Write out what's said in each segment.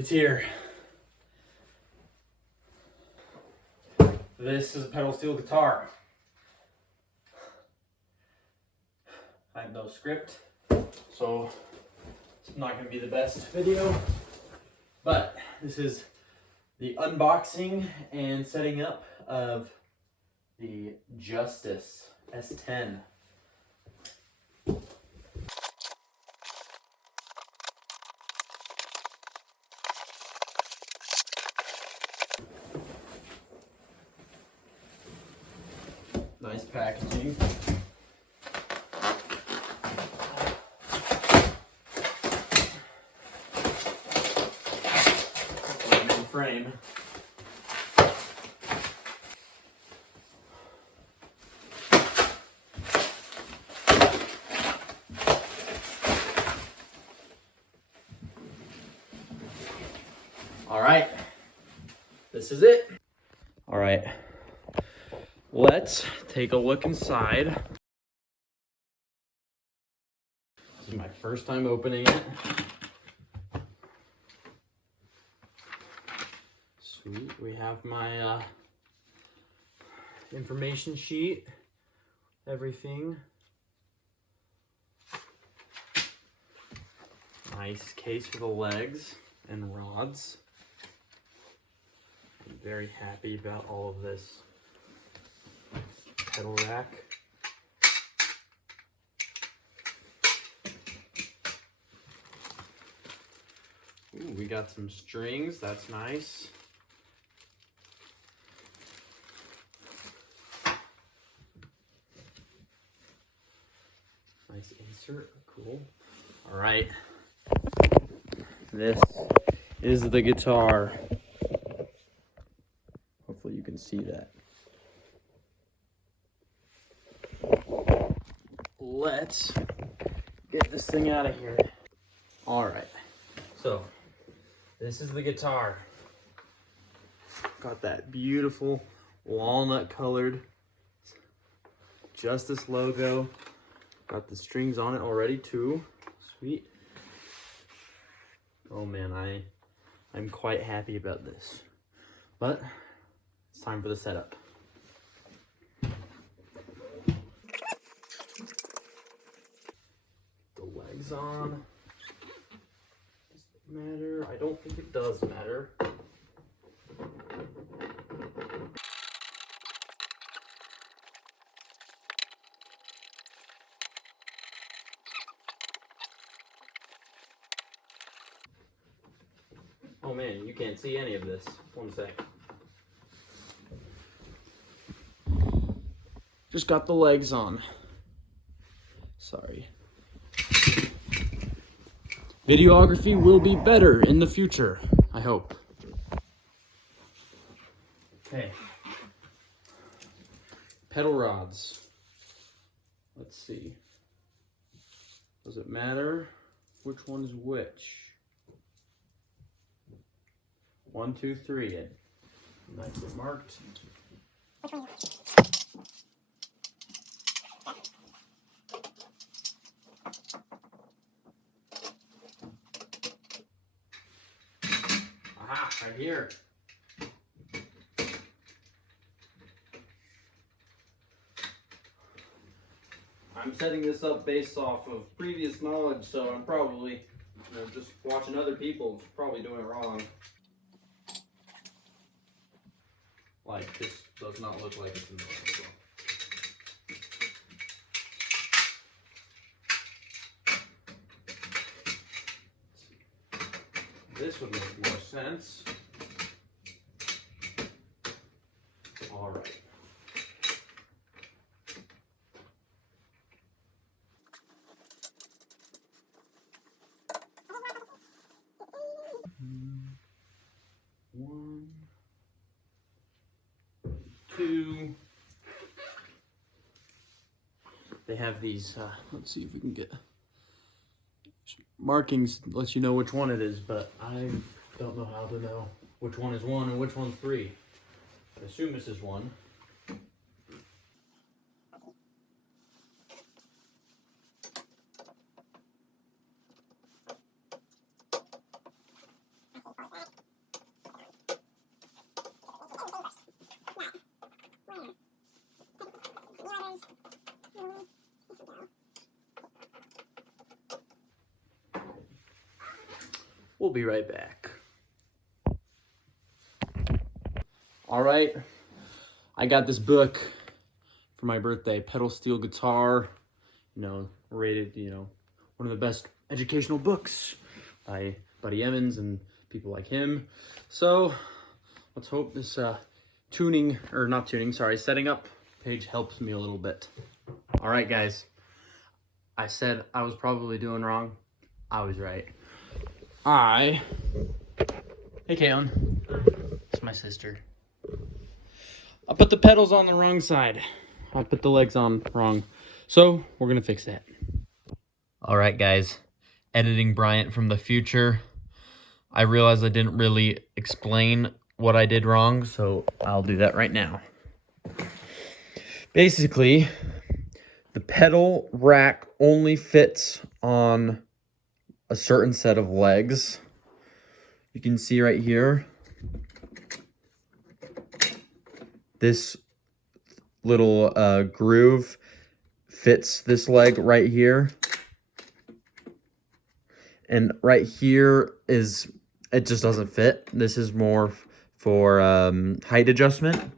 It's here. This is a pedal steel guitar. I have no script, so it's not going to be the best video, but this is the unboxing and setting up of the Justice S10. Nice packaging. Frame. All right, this is it. All right, let's take a look inside. This is my first time opening it. Sweet, we have my information sheet, everything. Nice case for the legs and rods. I'm very happy about all of this. Pedal rack. Ooh, we got some strings, that's nice. Nice insert, cool. All right, this is the guitar. Hopefully you can see that. Let's get this thing out of here. All right, so this is the guitar. Got that beautiful walnut colored Justice logo. Got the strings on it already too. Sweet. Oh man, I'm quite happy about this. But it's time for the setup. The legs on. Does it matter? I don't think it does matter. Oh man, you can't see any of this. One sec. Just got the legs on. Sorry. Videography will be better in the future, I hope. Okay. Pedal rods. Let's see. Does it matter which one is which? 1, 2, 3. Nicely marked. Aha, right here. I'm setting this up based off of previous knowledge, so I'm probably just watching other people probably doing it wrong. Like, this does not look like it's in the way. This would make more sense. All right. One, two. They have these, let's see if we can get markings, lets you know which one it is, but I don't know how to know which one is 1 and which one's 3. I assume this is 1. We'll be right back. All right, I got this book for my birthday, Pedal Steel Guitar, rated, one of the best educational books by Buddy Emmons and people like him. So let's hope this setting up page helps me a little bit. All right, guys, I said I was probably doing wrong. I was right. Hey, Kaylin. It's my sister. I put the pedals on the wrong side. I put the legs on wrong. So we're gonna fix that. All right, guys. Editing Bryant from the future. I realized I didn't really explain what I did wrong, so I'll do that right now. Basically, the pedal rack only fits on a certain set of legs. You can see right here, this little groove fits this leg right here. And right here it just doesn't fit. This is more for height adjustment.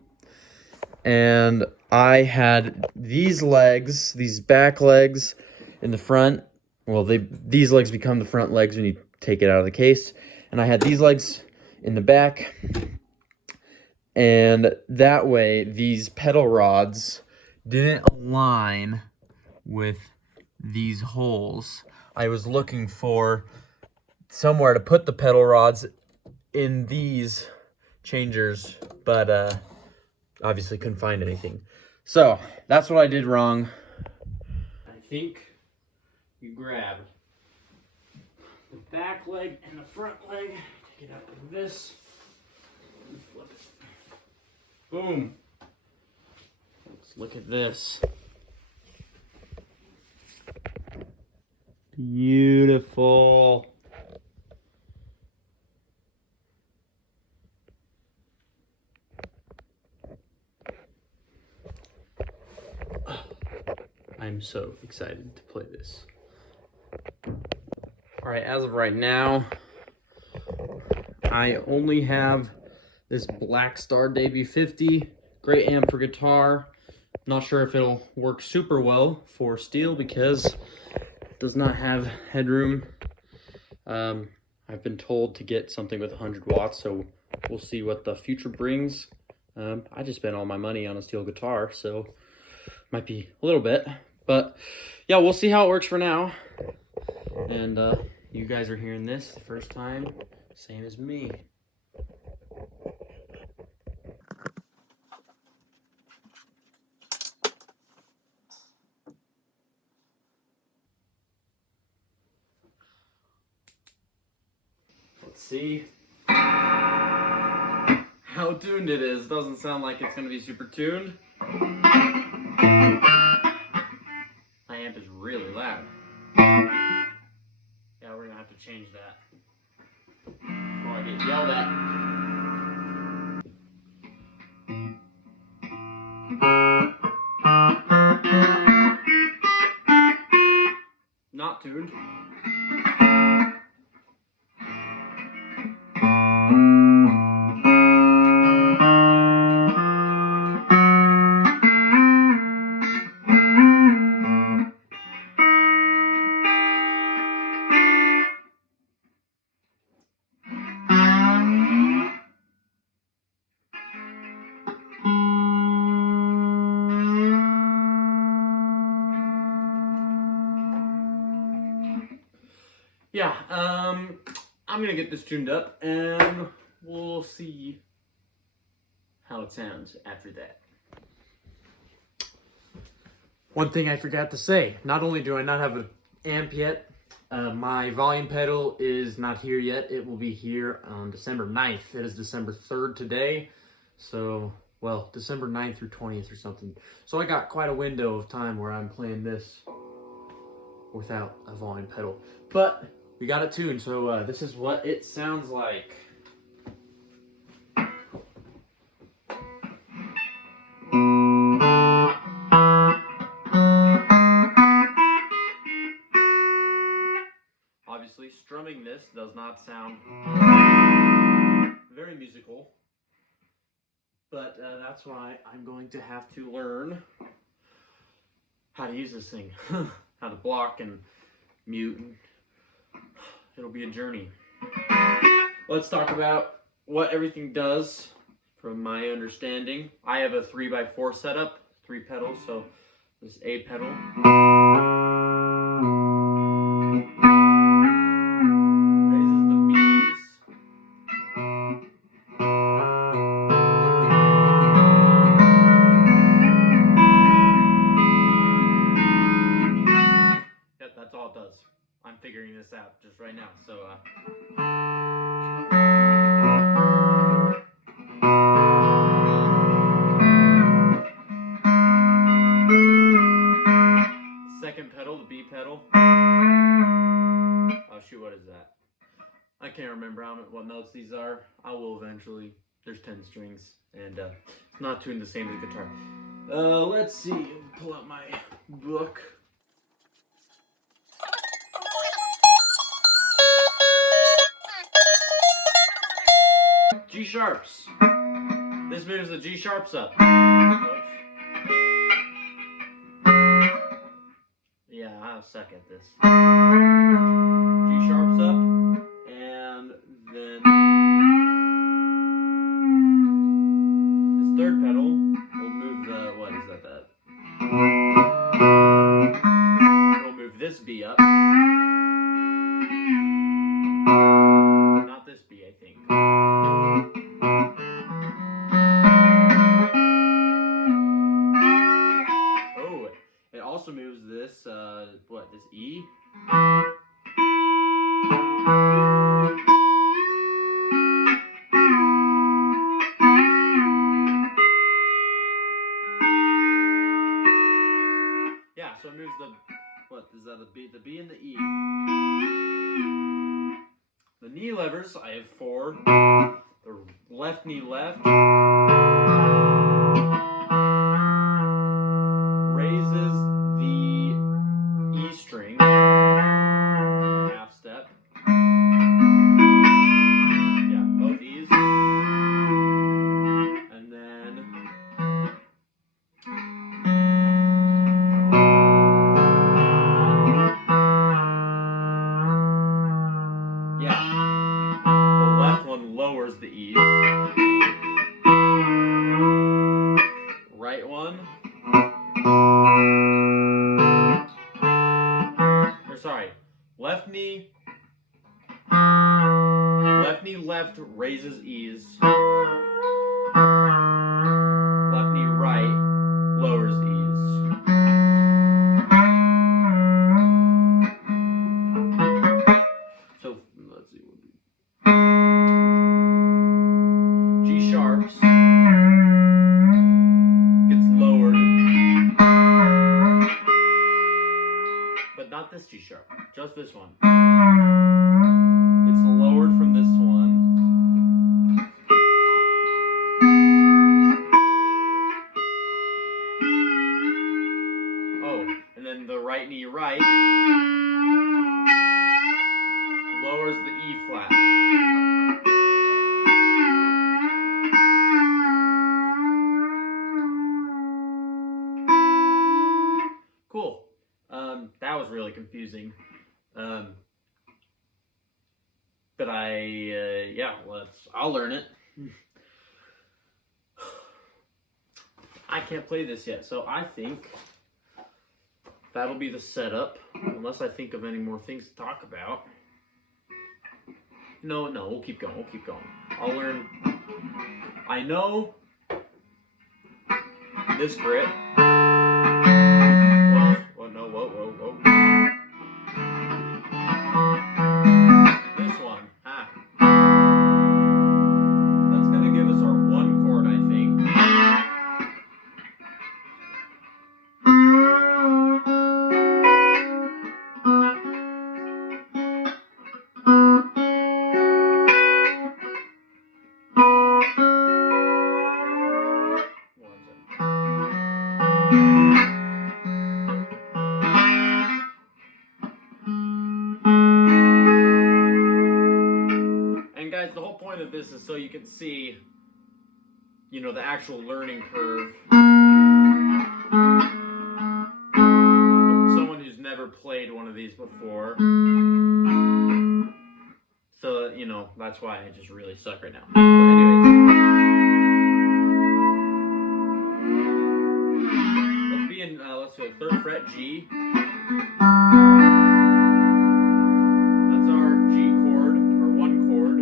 And I had these legs, these back legs in the front. Well, these legs become the front legs when you take it out of the case. And I had these legs in the back. And that way, these pedal rods didn't align with these holes. I was looking for somewhere to put the pedal rods in these changers, but obviously couldn't find anything. So that's what I did wrong. I think you grab the back leg and the front leg, take it out like this, and flip it. Boom. Let's look at this. Beautiful. I'm so excited to play this. All right, as of right now, I only have this Black Star Debut 50. Great amp for guitar. Not sure if it'll work super well for steel because it does not have headroom. I've been told to get something with 100 watts, so we'll see what the future brings. I just spent all my money on a steel guitar, so might be a little bit. But yeah, we'll see how it works for now. And you guys are hearing this the first time, same as me. Let's see how tuned it is. Doesn't sound like it's gonna be super tuned. My amp is really loud. Yeah, we're gonna have to change that before I get yelled at. Not tuned. Yeah, I'm gonna get this tuned up and we'll see how it sounds after that. One thing I forgot to say, not only do I not have an amp yet, my volume pedal is not here yet. It will be here on December 9th. It is December 3rd today. So, well, December 9th through 20th or something. So I got quite a window of time where I'm playing this without a volume pedal. But we got it tuned, so this is what it sounds like. Obviously, strumming recording this does not sound very musical, but that's why I'm going to have to learn how to use this thing, how to block and mute. It'll be a journey. Let's talk about what everything does from my understanding. I have a 3x4 setup, 3 pedals, so this A pedal. Raises the B's. Yep, that's all it does. I'm figuring this out just right now, so second pedal, the B pedal. Oh shoot, what is that? I can't remember what notes these are. I will eventually. There's 10 strings, and it's not tuned the same as guitar. Let's see. Pull out my book. G sharps. This moves the G sharps up. Oops. Yeah, I suck at this. G sharps up, and then this third pedal will move the, what is that? We'll move this B up. Not this B, I think. Oh, it also moves this, this E. Yeah, so it moves the, what is that, the B and the E. The knee levers, I have 4. The left knee left raises the E string, half step. Yeah, both E's. And then lowers the E's. Right one. Or sorry, left knee left raises E's. Left knee right lowers E's. So let's see. G sharps gets lowered, but not this G sharp, just this one. It's lowered from this one. Oh, and then the right knee right lowers the E flat. Cool. That was really confusing. But I'll learn it. I can't play this yet, so I think that'll be the setup, unless I think of any more things to talk about. No, we'll keep going, I'll learn. I know this grip. Whoa. This one, that's gonna give us our 1 chord, I think. guys, the whole point of this is so you can see, you know, the actual learning curve. Someone who's never played one of these before. So, you know, that's why I just really suck right now. But anyways. Let's be in, let's go 3rd fret G. That's our G chord, or 1 chord.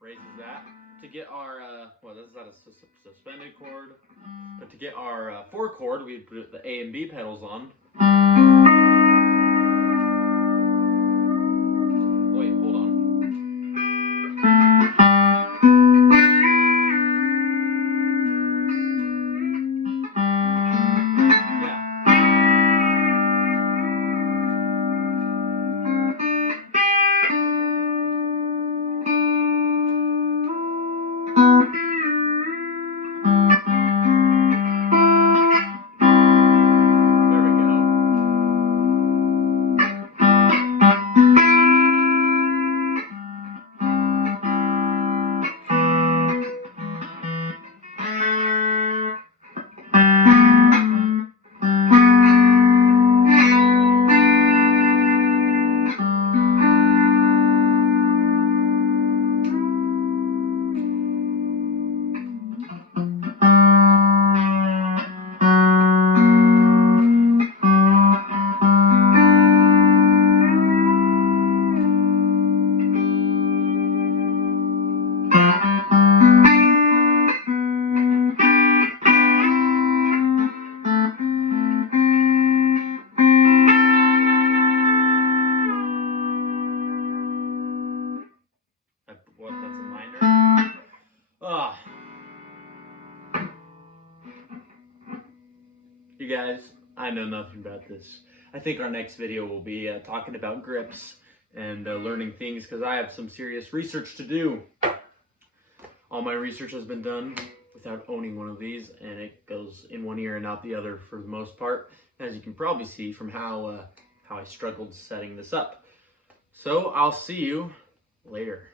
Raises that. To get our, well, this is not a suspended chord. But to get our 4 chord, we put the A and B pedals on. Wait, hold on. What, that's a minor? Ah. You guys, I know nothing about this. I think our next video will be talking about grips and learning things, because I have some serious research to do. All my research has been done without owning one of these, and it goes in one ear and out the other for the most part, as you can probably see from how I struggled setting this up. So I'll see you later.